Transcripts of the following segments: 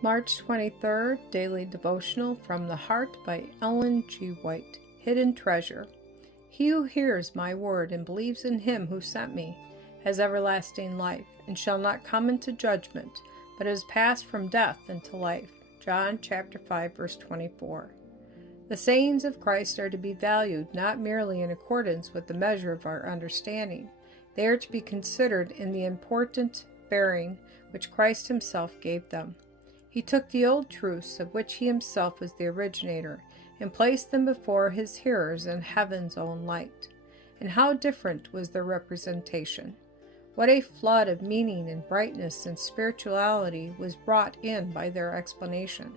March 23rd, Daily Devotional from the Heart by Ellen G. White. Hidden Treasure. He who hears my word and believes in him who sent me has everlasting life, and shall not come into judgment, but is passed from death into life. John chapter 5, verse 24. The sayings of Christ are to be valued not merely in accordance with the measure of our understanding. They are to be considered in the important bearing which Christ himself gave them. He took the old truths, of which he himself was the originator, and placed them before his hearers in heaven's own light. And how different was their representation! What a flood of meaning and brightness and spirituality was brought in by their explanation!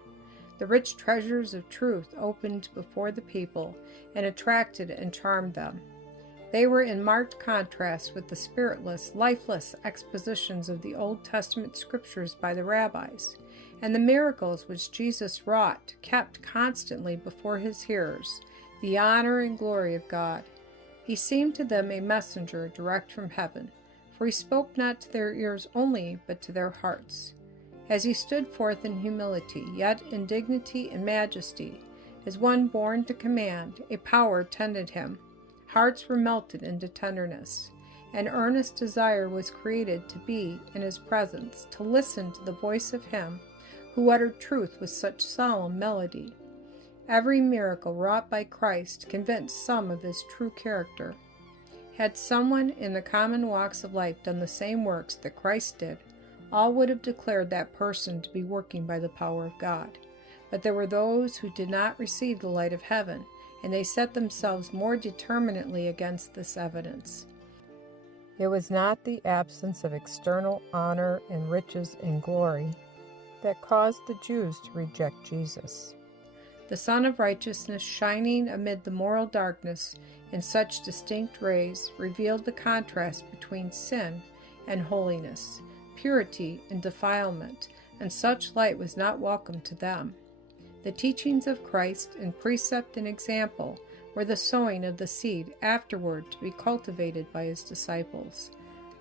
The rich treasures of truth opened before the people and attracted and charmed them. They were in marked contrast with the spiritless, lifeless expositions of the Old Testament scriptures by the rabbis, and the miracles which Jesus wrought kept constantly before his hearers the honor and glory of God. He seemed to them a messenger direct from heaven, for he spoke not to their ears only, but to their hearts. As he stood forth in humility, yet in dignity and majesty, as one born to command, a power tended him. Hearts were melted into tenderness. An earnest desire was created to be in his presence, to listen to the voice of him who uttered truth with such solemn melody. Every miracle wrought by Christ convinced some of his true character. Had someone in the common walks of life done the same works that Christ did, all would have declared that person to be working by the power of God. But there were those who did not receive the light of heaven, and they set themselves more determinately against this evidence. It was not the absence of external honor and riches and glory that caused the Jews to reject Jesus. The Sun of Righteousness, shining amid the moral darkness in such distinct rays, revealed the contrast between sin and holiness, purity and defilement, and such light was not welcome to them. The teachings of Christ in precept and example were the sowing of the seed afterward to be cultivated by his disciples.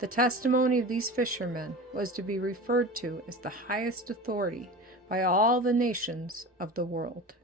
The testimony of these fishermen was to be referred to as the highest authority by all the nations of the world.